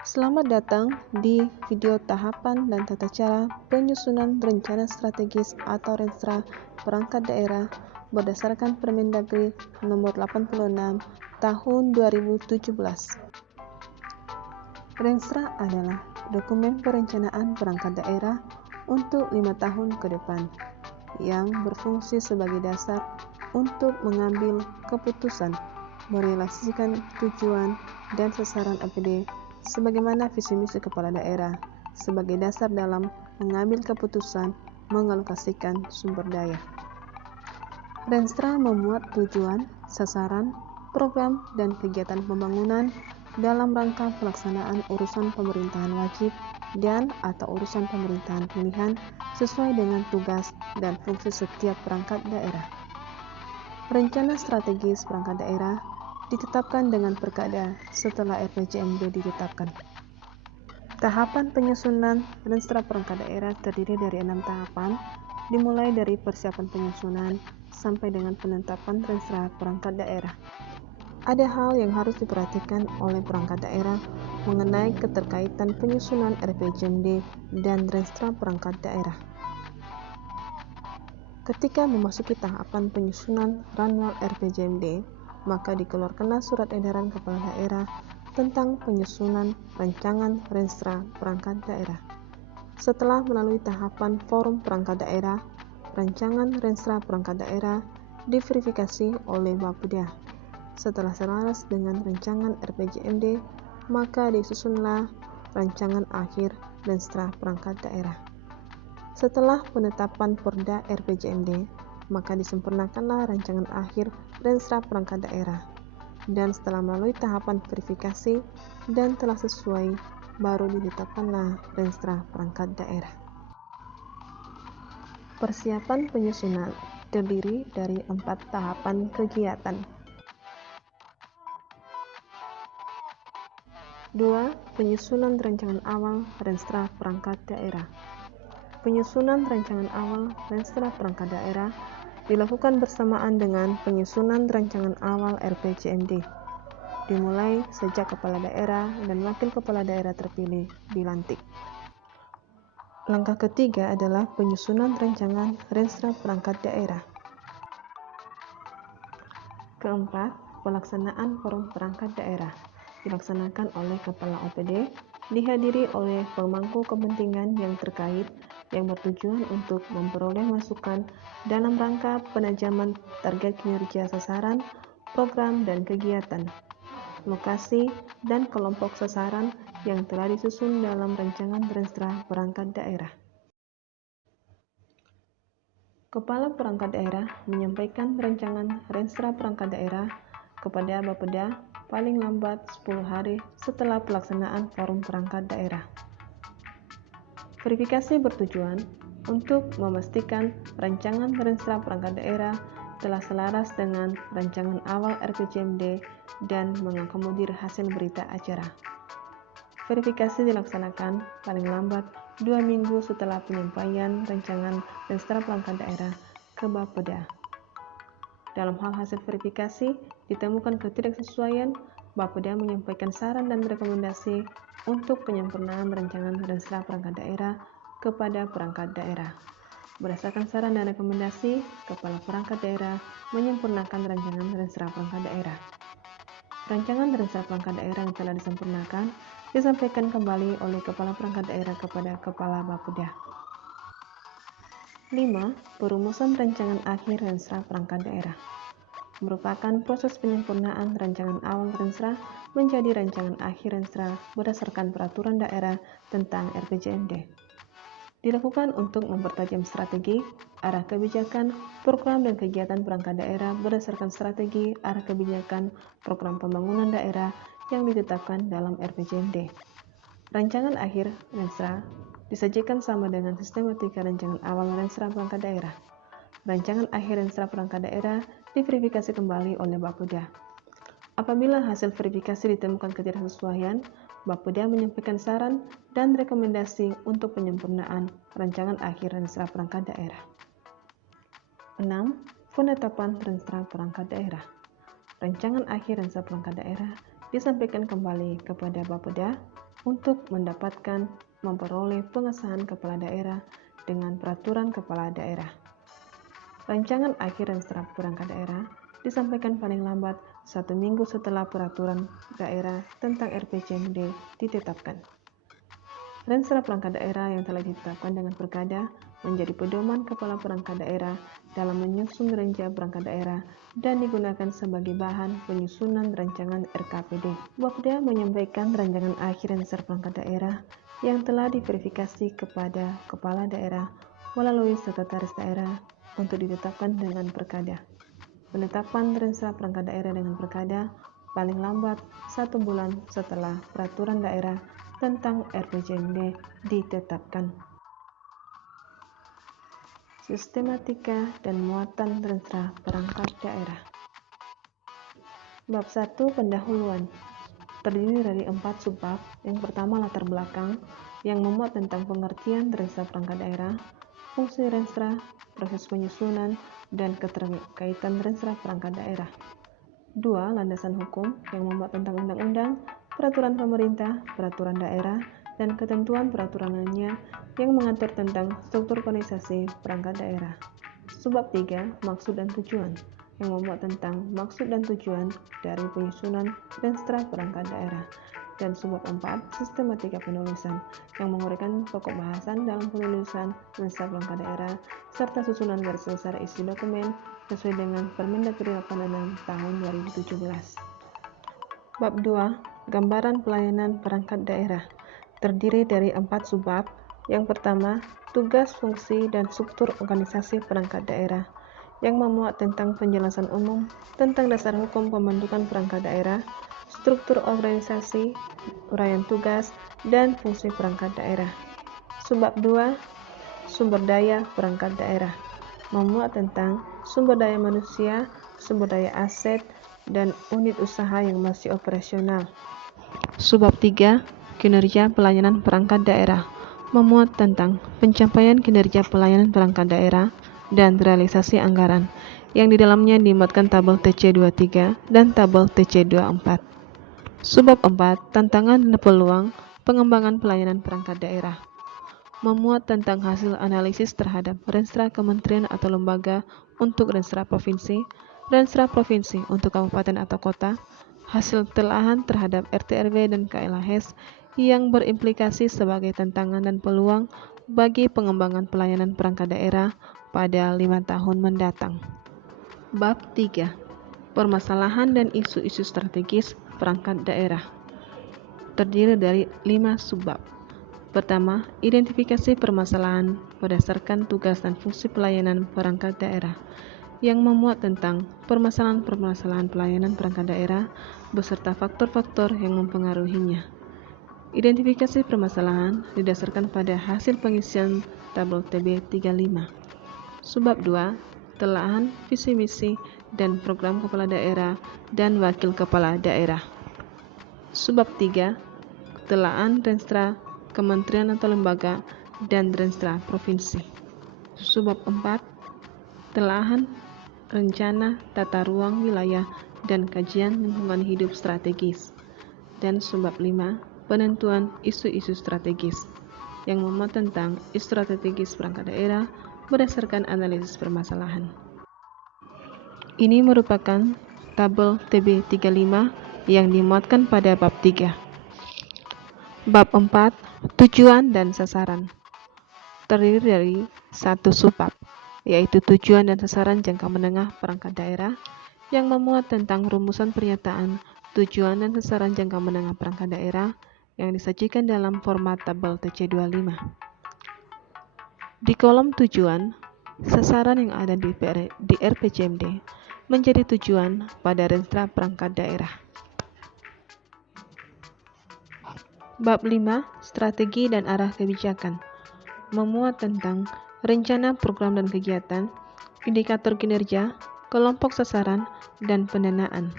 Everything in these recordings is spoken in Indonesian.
Selamat datang di video tahapan dan tata cara penyusunan rencana strategis atau Renstra perangkat daerah berdasarkan Permendagri nomor 86 tahun 2017. Renstra adalah dokumen perencanaan perangkat daerah untuk 5 tahun ke depan yang berfungsi sebagai dasar untuk mengambil keputusan merealisasikan tujuan dan sasaran APD sebagaimana visi misi kepala daerah sebagai dasar dalam mengambil keputusan mengalokasikan sumber daya. Renstra memuat tujuan, sasaran, program, dan kegiatan pembangunan dalam rangka pelaksanaan urusan pemerintahan wajib dan atau urusan pemerintahan pilihan sesuai dengan tugas dan fungsi setiap perangkat daerah. Rencana strategis perangkat daerah ditetapkan dengan Perkada setelah RPJMD ditetapkan. Tahapan penyusunan Renstra perangkat daerah terdiri dari 6 tahapan, dimulai dari persiapan penyusunan sampai dengan penetapan Renstra perangkat daerah. Ada hal yang harus diperhatikan oleh perangkat daerah mengenai keterkaitan penyusunan RPJMD dan Renstra perangkat daerah. Ketika memasuki tahapan penyusunan Ranwal RPJMD, maka dikeluarkanlah surat edaran kepala daerah tentang penyusunan rancangan Renstra perangkat daerah. Setelah melalui tahapan forum perangkat daerah, rancangan Renstra perangkat daerah diverifikasi oleh Bapeda. Setelah selaras dengan rancangan RPJMD, maka disusunlah rancangan akhir Renstra perangkat daerah. Setelah penetapan Perda RPJMD, maka disempurnakanlah rancangan akhir Renstra perangkat daerah. Dan setelah melalui tahapan verifikasi dan telah sesuai, baru ditetapkanlah Renstra perangkat daerah. Persiapan penyusunan terdiri dari 4 tahapan kegiatan. 2. Penyusunan rancangan awal Renstra perangkat daerah. Penyusunan rancangan awal Renstra perangkat daerah dilakukan bersamaan dengan penyusunan rancangan awal RPJMD, dimulai sejak kepala daerah dan wakil kepala daerah terpilih dilantik. Langkah ketiga adalah penyusunan rancangan Renstra perangkat daerah. Keempat, pelaksanaan forum perangkat daerah dilaksanakan oleh Kepala OPD, dihadiri oleh pemangku kepentingan yang terkait yang bertujuan untuk memperoleh masukan dalam rangka penajaman target kinerja sasaran, program, dan kegiatan, lokasi, dan kelompok sasaran yang telah disusun dalam rancangan Renstra perangkat daerah. Kepala perangkat daerah menyampaikan rancangan Renstra perangkat daerah kepada Bapeda paling lambat 10 hari setelah pelaksanaan forum perangkat daerah. Verifikasi bertujuan untuk memastikan rancangan Renstra perangkat daerah telah selaras dengan rancangan awal RPJMD dan mengakomodir hasil berita acara. Verifikasi dilaksanakan paling lambat 2 minggu setelah penyampaian rancangan Renstra perangkat daerah ke Bapeda. Dalam hal hasil verifikasi ditemukan ketidaksesuaian, Bapeda menyampaikan saran dan rekomendasi untuk penyempurnaan rancangan Renstra perangkat daerah kepada perangkat daerah. Berdasarkan saran dan rekomendasi, Kepala perangkat daerah menyempurnakan rancangan Renstra perangkat daerah. Rancangan Renstra perangkat daerah yang telah disempurnakan disampaikan kembali oleh Kepala perangkat daerah kepada Kepala Bapeda. 5. Perumusan rancangan akhir Renstra perangkat daerah merupakan proses penyempurnaan rancangan awal Renstra menjadi rancangan akhir Renstra berdasarkan peraturan daerah tentang RPJMD. Dilakukan untuk mempertajam strategi, arah kebijakan, program dan kegiatan perangkat daerah berdasarkan strategi, arah kebijakan, program pembangunan daerah yang ditetapkan dalam RPJMD. Rancangan akhir Renstra disajikan sama dengan sistematika rancangan awal Renstra perangkat daerah. Rancangan akhir Renstra perangkat daerah diverifikasi kembali oleh Bapeda. Apabila hasil verifikasi ditemukan ketidaksesuaian, Bapeda menyampaikan saran dan rekomendasi untuk penyempurnaan rancangan akhir Renstra perangkat daerah. 6. Penetapan Renstra perangkat daerah. Rancangan akhir Renstra perangkat daerah disampaikan kembali kepada Bapeda untuk memperoleh pengesahan kepala daerah dengan peraturan kepala daerah. Rancangan akhir Renstra perangkat daerah disampaikan paling lambat 1 minggu setelah peraturan daerah tentang RPJMD ditetapkan. Renstra perangkat daerah yang telah ditetapkan dengan Perkada menjadi pedoman kepala perangkat daerah dalam menyusun renca perangkat daerah dan digunakan sebagai bahan penyusunan rancangan RKPD. Bapeda menyampaikan rancangan akhir Renstra perangkat daerah yang telah diverifikasi kepada kepala daerah melalui sekretaris daerah untuk ditetapkan dengan Perkada. Penetapan Renstra perangkat daerah dengan Perkada paling lambat 1 bulan setelah peraturan daerah tentang RPJMD ditetapkan. Sistematika dan muatan Renstra perangkat daerah. Bab 1 Pendahuluan terdiri dari 4 subbab. Yang pertama latar belakang yang memuat tentang pengertian Renstra perangkat daerah, fungsi Renstra, proses penyusunan, dan keterkaitan Renstra perangkat daerah. 2. Landasan hukum yang memuat tentang undang-undang, peraturan pemerintah, peraturan daerah, dan ketentuan peraturanannya yang mengatur tentang struktur organisasi perangkat daerah. Subbab 3. Maksud dan tujuan yang memuat tentang maksud dan tujuan dari penyusunan Renstra perangkat daerah. Dan subbab 4. Sistematika penulisan yang menguraikan pokok bahasan dalam penulisan Renstra perangkat daerah serta susunan garis besar isi dokumen sesuai dengan Permendagri 86 tahun 2017. Bab 2. Gambaran pelayanan perangkat daerah terdiri dari 4 subbab. Yang pertama, tugas, fungsi, dan struktur organisasi perangkat daerah yang memuat tentang penjelasan umum tentang dasar hukum pembentukan perangkat daerah, struktur organisasi, uraian tugas, dan fungsi perangkat daerah. Subbab 2, sumber daya perangkat daerah memuat tentang sumber daya manusia, sumber daya aset, dan unit usaha yang masih operasional. Subbab 3, kinerja pelayanan perangkat daerah memuat tentang pencapaian kinerja pelayanan perangkat daerah dan realisasi anggaran yang di dalamnya dimuatkan tabel TC23 dan tabel TC24. Subbab 4, tantangan dan peluang pengembangan pelayanan perangkat daerah memuat tentang hasil analisis terhadap Renstra kementerian atau lembaga untuk Renstra provinsi untuk kabupaten atau kota, hasil telahan terhadap RT/RW dan KLHS yang berimplikasi sebagai tantangan dan peluang bagi pengembangan pelayanan perangkat daerah pada 5 tahun mendatang. Bab 3. Permasalahan dan isu-isu strategis perangkat daerah terdiri dari 5 subbab. Pertama, identifikasi permasalahan berdasarkan tugas dan fungsi pelayanan perangkat daerah yang memuat tentang permasalahan-permasalahan pelayanan perangkat daerah beserta faktor-faktor yang mempengaruhinya. Identifikasi permasalahan didasarkan pada hasil pengisian tabel TB35. Subbab 2, telahan visi misi dan program kepala daerah dan wakil kepala daerah. Subbab 3, telahan Renstra kementerian atau lembaga dan Renstra provinsi. Subbab 4, telahan rencana tata ruang wilayah dan kajian lingkungan hidup strategis. Dan subbab 5, penentuan isu-isu strategis yang memuat tentang isu strategis perangkat daerah berdasarkan analisis permasalahan. Ini merupakan tabel TB35 yang dimuatkan pada bab 3. Bab 4, tujuan dan sasaran terdiri dari 1 subbab, yaitu tujuan dan sasaran jangka menengah perangkat daerah yang memuat tentang rumusan pernyataan tujuan dan sasaran jangka menengah perangkat daerah yang disajikan dalam format tabel TC25. Di kolom tujuan, sasaran yang ada di RPJMD menjadi tujuan pada Renstra perangkat daerah. Bab 5, strategi dan arah kebijakan memuat tentang rencana program dan kegiatan, indikator kinerja, kelompok sasaran, dan pendanaan.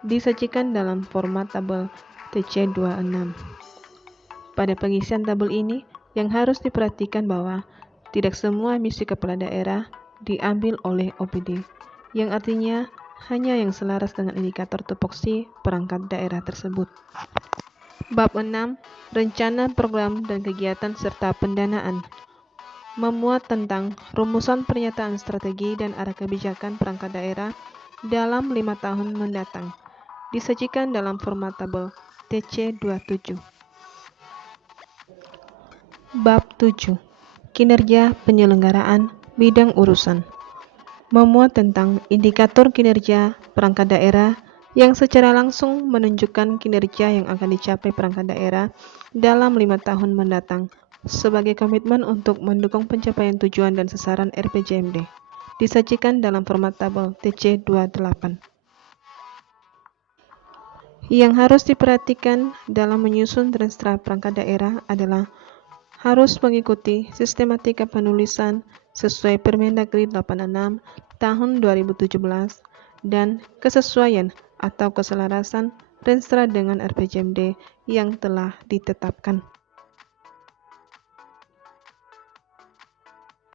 Disajikan dalam format tabel TC26. Pada pengisian tabel ini, yang harus diperhatikan bahwa tidak semua misi kepala daerah diambil oleh OPD, yang artinya hanya yang selaras dengan indikator tupoksi perangkat daerah tersebut. Bab 6. Rencana, program, dan kegiatan serta pendanaan memuat tentang rumusan pernyataan strategi dan arah kebijakan perangkat daerah dalam 5 tahun mendatang. Disajikan dalam format tabel TC27. Bab 7. Kinerja penyelenggaraan bidang urusan memuat tentang indikator kinerja perangkat daerah yang secara langsung menunjukkan kinerja yang akan dicapai perangkat daerah dalam 5 tahun mendatang sebagai komitmen untuk mendukung pencapaian tujuan dan sasaran RPJMD. Disajikan dalam format tabel TC28. Yang harus diperhatikan dalam menyusun Renstra perangkat daerah adalah harus mengikuti sistematika penulisan sesuai Permendagri 86 tahun 2017 dan kesesuaian atau keselarasan Renstra dengan RPJMD yang telah ditetapkan.